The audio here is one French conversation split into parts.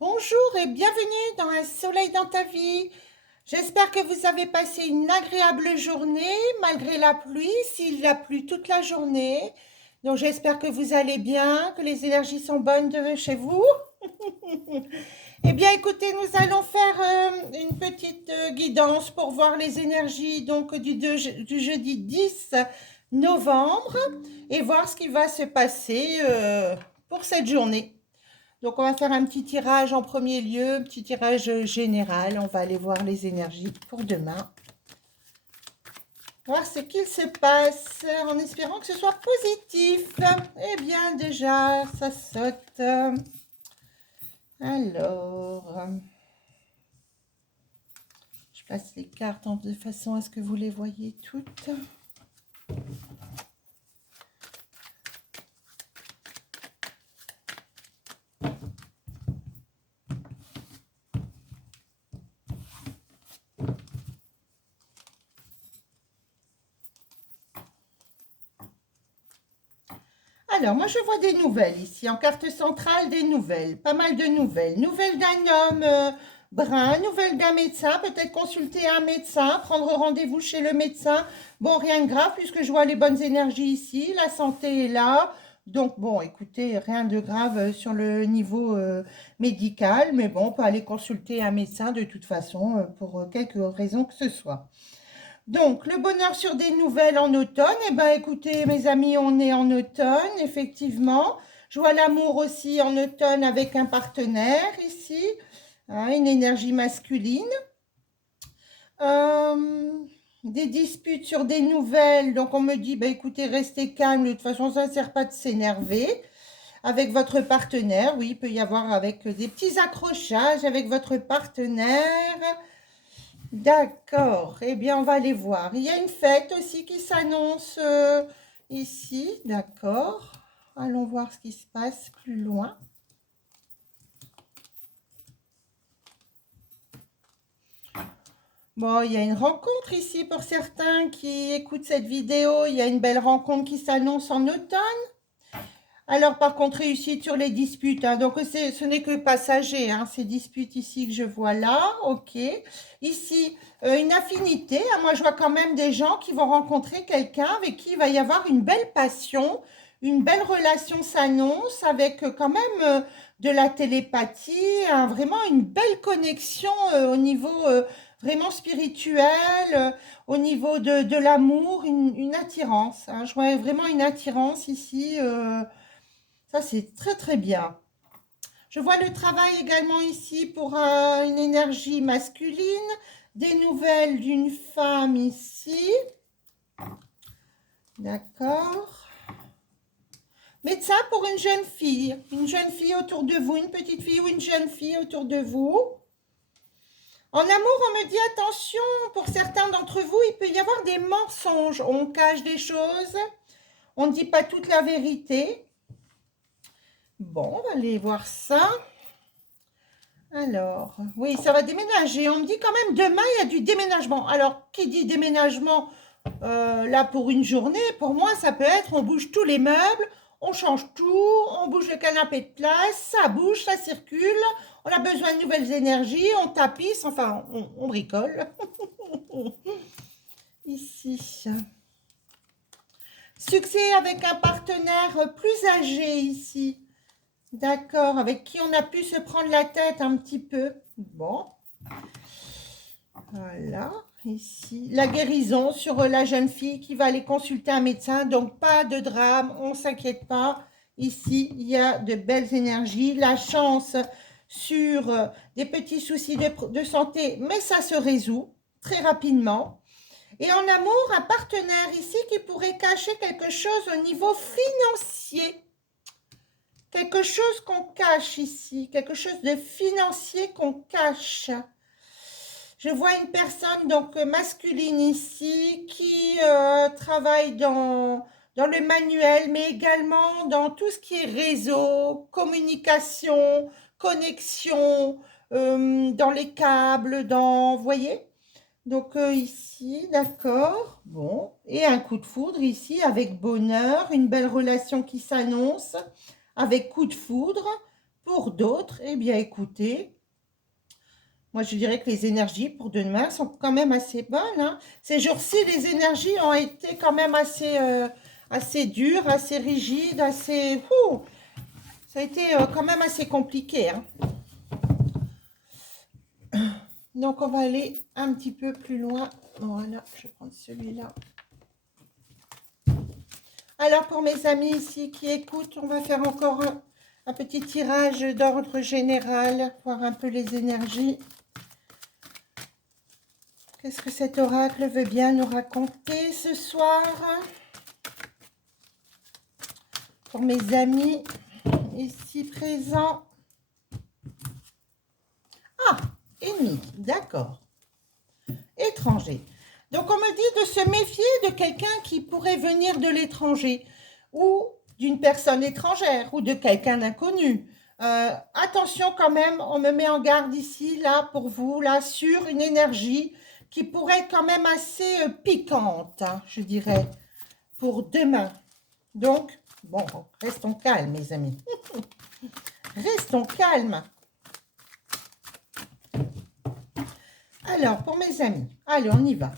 Bonjour et bienvenue dans Un soleil dans ta vie. J'espère que vous avez passé une agréable journée malgré la pluie, s'il a plu toute la journée. Donc j'espère que vous allez bien, que les énergies sont bonnes de chez vous. Eh bien écoutez, nous allons faire une petite guidance pour voir les énergies donc du jeudi 10 novembre et voir ce qui va se passer pour cette journée. Donc, on va faire un petit tirage en premier lieu, un petit tirage général. On va aller voir les énergies pour demain. Voir ce qu'il se passe en espérant que ce soit positif. Eh bien, déjà, ça saute. Alors, je passe les cartes de façon à ce que vous les voyez toutes. Alors, moi, je vois des nouvelles ici, en carte centrale, des nouvelles, pas mal de nouvelles. Nouvelles d'un homme brun, nouvelles d'un médecin, peut-être consulter un médecin, prendre rendez-vous chez le médecin. Bon, rien de grave, puisque je vois les bonnes énergies ici, la santé est là. Donc, bon, écoutez, rien de grave sur le niveau médical, mais bon, on peut aller consulter un médecin de toute façon, pour quelque raison que ce soit. Donc, le bonheur sur des nouvelles en automne. Eh bien, écoutez, mes amis, on est en automne, effectivement. Je vois l'amour aussi en automne avec un partenaire ici, hein, une énergie masculine. Euh, des disputes sur des nouvelles. Donc, on me dit, bah, écoutez, restez calme. De toute façon, ça ne sert pas de s'énerver. Avec votre partenaire, oui, il peut y avoir avec des petits accrochages avec votre partenaire. D'accord, eh bien on va aller voir. Il y a une fête aussi qui s'annonce ici, d'accord. Allons voir ce qui se passe plus loin. Bon, il y a une rencontre ici pour certains qui écoutent cette vidéo. Il y a une belle rencontre qui s'annonce en automne. Alors par contre, réussite sur les disputes, hein. Donc ce n'est que passager, hein, ces disputes ici que je vois là, ok. Ici, une affinité, hein. Moi je vois quand même des gens qui vont rencontrer quelqu'un avec qui il va y avoir une belle passion, une belle relation s'annonce avec quand même de la télépathie, hein, vraiment une belle connexion au niveau vraiment spirituel, au niveau de l'amour, une attirance, hein. Je vois vraiment une attirance ici. Ça, c'est très très bien. Je vois le travail également ici pour une énergie masculine. Des nouvelles d'une femme ici. D'accord. Médecin pour une jeune fille. Une jeune fille autour de vous, une petite fille ou une jeune fille autour de vous. En amour, on me dit attention, pour certains d'entre vous, il peut y avoir des mensonges. On cache des choses. On ne dit pas toute la vérité. Bon, on va aller voir ça. Alors, oui, ça va déménager. On me dit quand même demain, il y a du déménagement. Alors, qui dit déménagement là pour une journée, pour moi, ça peut être on bouge tous les meubles, on change tout, on bouge le canapé de place, ça bouge, ça circule, on a besoin de nouvelles énergies, on tapisse, enfin, on bricole. Ici. Succès avec un partenaire plus âgé ici. D'accord, avec qui on a pu se prendre la tête un petit peu. Bon. Voilà, ici. La guérison sur la jeune fille qui va aller consulter un médecin. Donc, pas de drame, on ne s'inquiète pas. Ici, il y a de belles énergies. La chance sur des petits soucis de santé, mais ça se résout très rapidement. Et en amour, un partenaire ici qui pourrait cacher quelque chose au niveau financier. Quelque chose qu'on cache ici, quelque chose de financier qu'on cache. Je vois une personne donc masculine ici qui travaille dans le manuel, mais également dans tout ce qui est réseau, communication, connexion, dans les câbles, vous voyez? Donc ici, d'accord, bon. Et un coup de foudre ici avec bonheur, une belle relation qui s'annonce avec coup de foudre Pour d'autres, eh bien, écoutez, moi, je dirais que les énergies pour demain sont quand même assez bonnes, hein. Ces jours-ci, les énergies ont été quand même assez dures, assez rigides, assez... Ouh, ça a été quand même assez compliqué, hein. Donc, on va aller un petit peu plus loin. Voilà, je vais prendre celui-là. Alors, pour mes amis ici qui écoutent, on va faire encore un petit tirage d'ordre général, voir un peu les énergies. Qu'est-ce que cet oracle veut bien nous raconter ce soir? Pour mes amis ici présents. Ah, ennemi, d'accord. Étranger. Donc, on me dit de se méfier de quelqu'un qui pourrait venir de l'étranger ou d'une personne étrangère ou de quelqu'un d'inconnu. Attention quand même, on me met en garde ici, là, pour vous, là, sur une énergie qui pourrait être quand même assez piquante, hein, je dirais, pour demain. Donc, bon, restons calmes, mes amis. Restons calmes. Alors, pour mes amis, allez, on y va.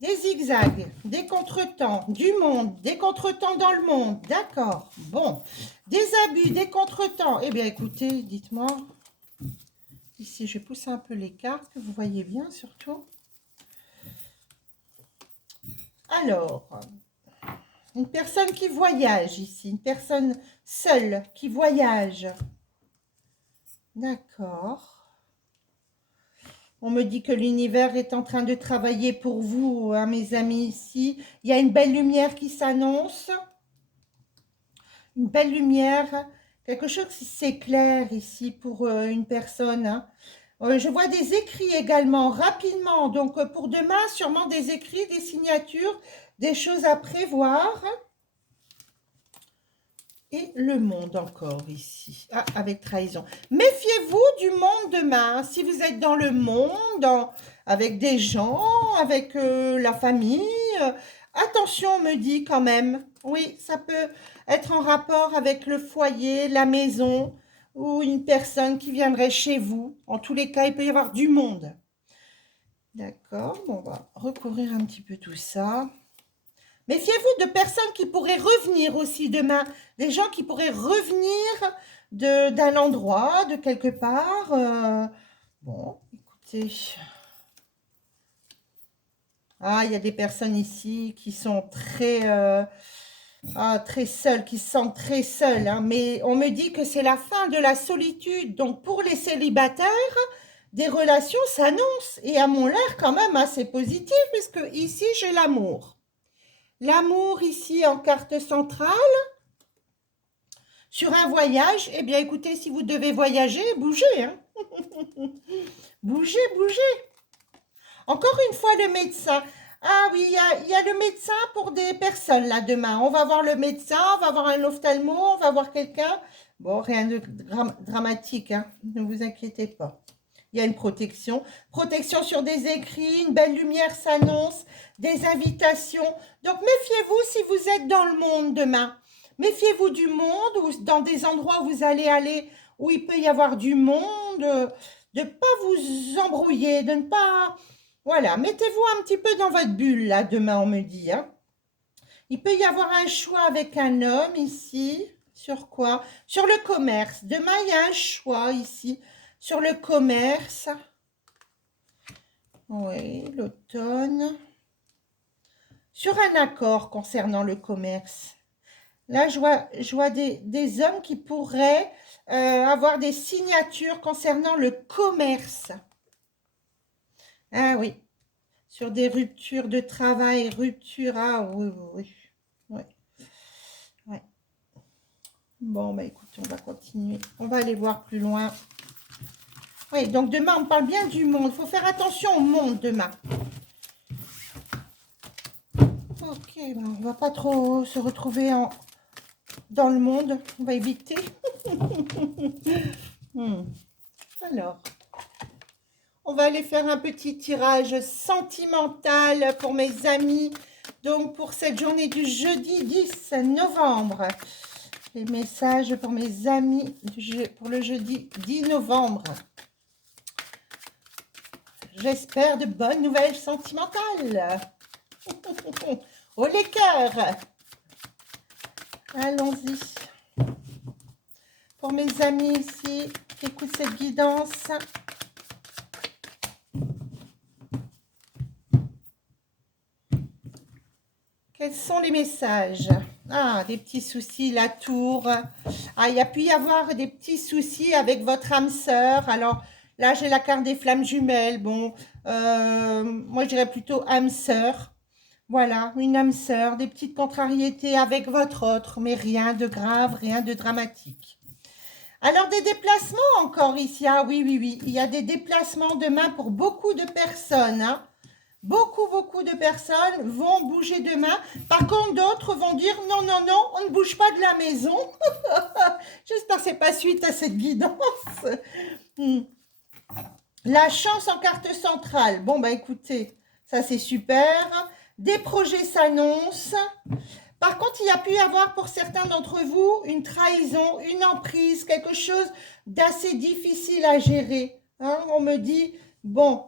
Des zigzags, des contretemps, du monde, des contretemps dans le monde, d'accord. Bon, des abus, des contretemps. Eh bien, écoutez, dites-moi. Ici, je pousse un peu les cartes, que vous voyez bien, surtout. Alors, une personne qui voyage ici, une personne seule qui voyage. D'accord. On me dit que l'univers est en train de travailler pour vous, hein, mes amis, ici. Il y a une belle lumière qui s'annonce. Une belle lumière. Quelque chose qui s'éclaire ici pour une personne, hein. Je vois des écrits également, rapidement. Donc, pour demain, sûrement des écrits, des signatures, des choses à prévoir. Et le monde encore ici, ah, avec trahison. Méfiez-vous du monde demain. Si vous êtes dans le monde, avec des gens, avec la famille, attention, on me dit quand même. Oui, ça peut être en rapport avec le foyer, la maison, ou une personne qui viendrait chez vous. En tous les cas, il peut y avoir du monde. D'accord, bon, on va recouvrir un petit peu tout ça. Méfiez-vous de personnes qui pourraient revenir aussi demain, des gens qui pourraient revenir d'un endroit, de quelque part. Bon, écoutez. Ah, il y a des personnes ici qui sont très seules, qui se sentent très seules, hein, mais on me dit que c'est la fin de la solitude. Donc, pour les célibataires, des relations s'annoncent et à mon l'air quand même assez positif, puisque ici, j'ai l'amour. L'amour ici en carte centrale. Sur un voyage, eh bien écoutez, si vous devez voyager, bougez. Hein. Bougez, bougez. Encore une fois, le médecin. Ah oui, il y a le médecin pour des personnes là demain. On va voir le médecin, on va voir un ophtalmo, on va voir quelqu'un. Bon, rien de dramatique, hein. Ne vous inquiétez pas. Il y a une protection. Protection sur des écrits, une belle lumière s'annonce, des invitations. Donc, méfiez-vous si vous êtes dans le monde demain. Méfiez-vous du monde ou dans des endroits où vous allez aller, où il peut y avoir du monde, de ne pas vous embrouiller, de ne pas... Voilà, mettez-vous un petit peu dans votre bulle, là, demain, on me dit. Hein. Il peut y avoir un choix avec un homme ici. Sur quoi? Sur le commerce. Demain, il y a un choix ici. Sur le commerce. Oui, l'automne. Sur un accord concernant le commerce. Là, je vois des hommes qui pourraient avoir des signatures concernant le commerce. Ah oui. Sur des ruptures de travail, ruptures. Ah oui, oui, oui. Ouais. Bon, bah écoute, on va continuer. On va aller voir plus loin. Oui, donc demain, on parle bien du monde. Il faut faire attention au monde demain. Ok, ben, on ne va pas trop se retrouver dans le monde. On va éviter. Alors, on va aller faire un petit tirage sentimental pour mes amis. Donc, pour cette journée du jeudi 10 novembre. Les messages pour mes amis pour le jeudi 10 novembre. J'espère de bonnes nouvelles sentimentales. Oh les cœurs. Allons-y. Pour mes amis ici qui écoutent cette guidance. Quels sont les messages? Ah, des petits soucis, la tour. Ah, il y a pu y avoir des petits soucis avec votre âme sœur. Alors, là, j'ai la carte des flammes jumelles. Bon, moi, je dirais plutôt âme sœur. Voilà, une âme sœur, des petites contrariétés avec votre autre, mais rien de grave, rien de dramatique. Alors, des déplacements encore ici. Ah oui, oui, oui. Il y a des déplacements demain pour beaucoup de personnes, hein. Beaucoup de personnes vont bouger demain. Par contre, d'autres vont dire non, non, non, on ne bouge pas de la maison. J'espère que ce n'est pas suite à cette guidance. La chance en carte centrale. Bon, bah écoutez, ça c'est super. Des projets s'annoncent. Par contre, il y a pu y avoir pour certains d'entre vous une trahison, une emprise, quelque chose d'assez difficile à gérer. Hein, on me dit, bon,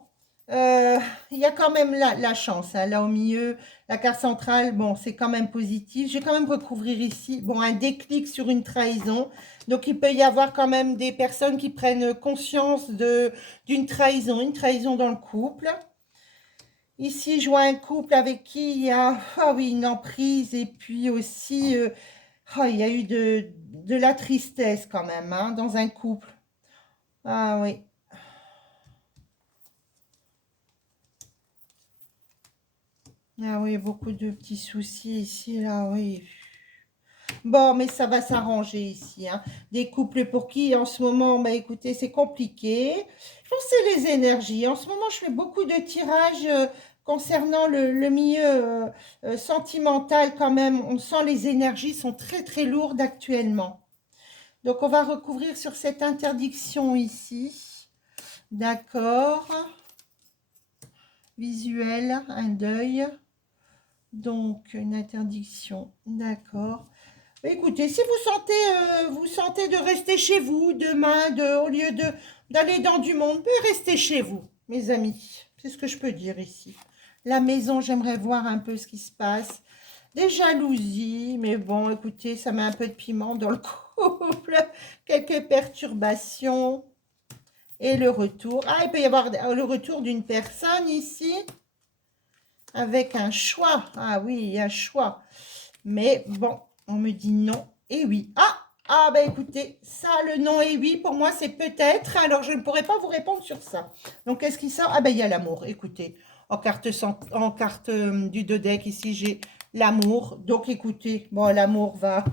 il y a quand même la chance, hein, là au milieu, la carte centrale, bon, c'est quand même positif. Je vais quand même recouvrir ici, bon, un déclic sur une trahison. Donc, il peut y avoir quand même des personnes qui prennent conscience d'une trahison, une trahison dans le couple. Ici, je vois un couple avec qui il y a, ah oui, une emprise et puis aussi, il y a eu de la tristesse quand même, hein, dans un couple. Ah oui. Ah oui, beaucoup de petits soucis ici, là, oui. Bon, mais ça va s'arranger ici, hein. Des couples pour qui, en ce moment, bah écoutez, c'est compliqué. Je pense que c'est les énergies. En ce moment, je fais beaucoup de tirages concernant le milieu sentimental quand même. On sent les énergies sont très, très lourdes actuellement. Donc, on va recouvrir sur cette interdiction ici. D'accord. Visuel, un deuil. Donc, une interdiction. D'accord. Écoutez, si vous sentez de rester chez vous demain, au lieu d'aller dans du monde, restez chez vous, mes amis. C'est ce que je peux dire ici. La maison, j'aimerais voir un peu ce qui se passe. Des jalousies, mais bon, écoutez, ça met un peu de piment dans le couple. Quelques perturbations. Et le retour. Ah, il peut y avoir le retour d'une personne ici. Avec un choix. Ah oui, un choix. Mais bon, on me dit non et oui. Ah, bah écoutez, ça, le non et oui, pour moi, c'est peut-être. Alors, je ne pourrais pas vous répondre sur ça. Donc, qu'est-ce qui sort? Ah, ben, il y a l'amour. Écoutez, en carte du deck, ici, j'ai l'amour. Donc, écoutez, bon, l'amour va,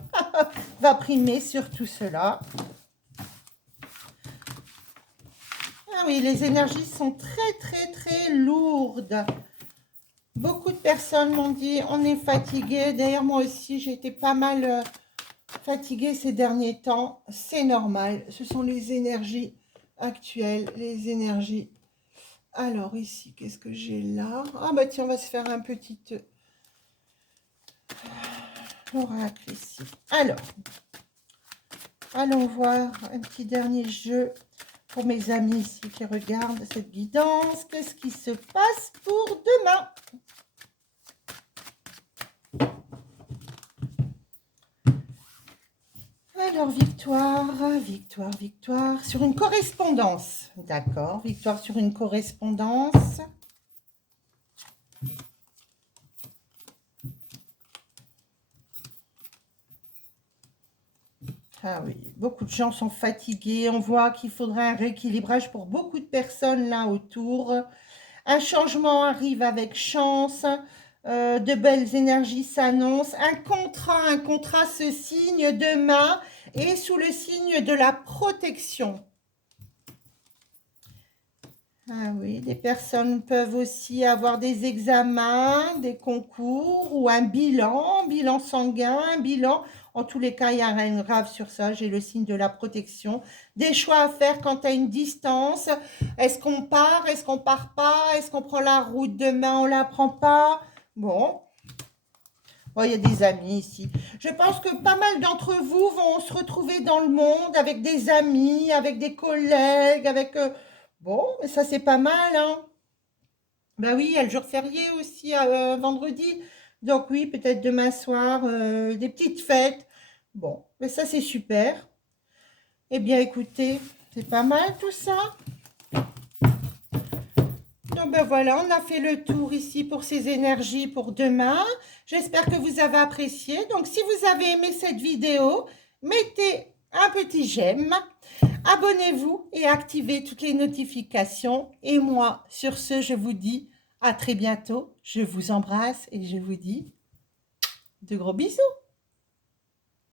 va primer sur tout cela. Ah oui, les énergies sont très, très, très lourdes. Beaucoup de personnes m'ont dit on est fatigué. D'ailleurs, moi aussi, j'ai été pas mal fatiguée ces derniers temps. C'est normal. Ce sont les énergies actuelles, les énergies. Alors, ici, qu'est-ce que j'ai là? Ah, bah tiens, on va se faire un petit oracle ici. Alors, allons voir un petit dernier jeu pour mes amis ici qui regardent cette guidance. Qu'est-ce qui se passe pour demain? Alors, victoire, victoire, victoire sur une correspondance. D'accord, victoire sur une correspondance. Ah oui, beaucoup de gens sont fatigués. On voit qu'il faudra un rééquilibrage pour beaucoup de personnes là autour. Un changement arrive avec chance. De belles énergies s'annoncent. Un contrat se signe demain et sous le signe de la protection. Ah oui, des personnes peuvent aussi avoir des examens, des concours ou un bilan sanguin, un bilan. En tous les cas, il n'y a rien de grave sur ça. J'ai le signe de la protection. Des choix à faire quant à une distance. Est-ce qu'on part? Est-ce qu'on part pas? Est-ce qu'on prend la route demain? On la prend pas? Bon. Oh, il y a des amis ici. Je pense que pas mal d'entre vous vont se retrouver dans le monde avec des amis, avec des collègues, avec... Bon, mais ça c'est pas mal, hein. Ben oui, il y a le jour férié aussi, vendredi. Donc oui, peut-être demain soir, des petites fêtes. Bon, mais ça c'est super. Eh bien écoutez, c'est pas mal tout ça. Donc ben voilà, on a fait le tour ici pour ces énergies pour demain. J'espère que vous avez apprécié. Donc si vous avez aimé cette vidéo, mettez un petit j'aime, abonnez-vous et activez toutes les notifications. Et moi, sur ce, je vous dis à très bientôt. Je vous embrasse et je vous dis de gros bisous.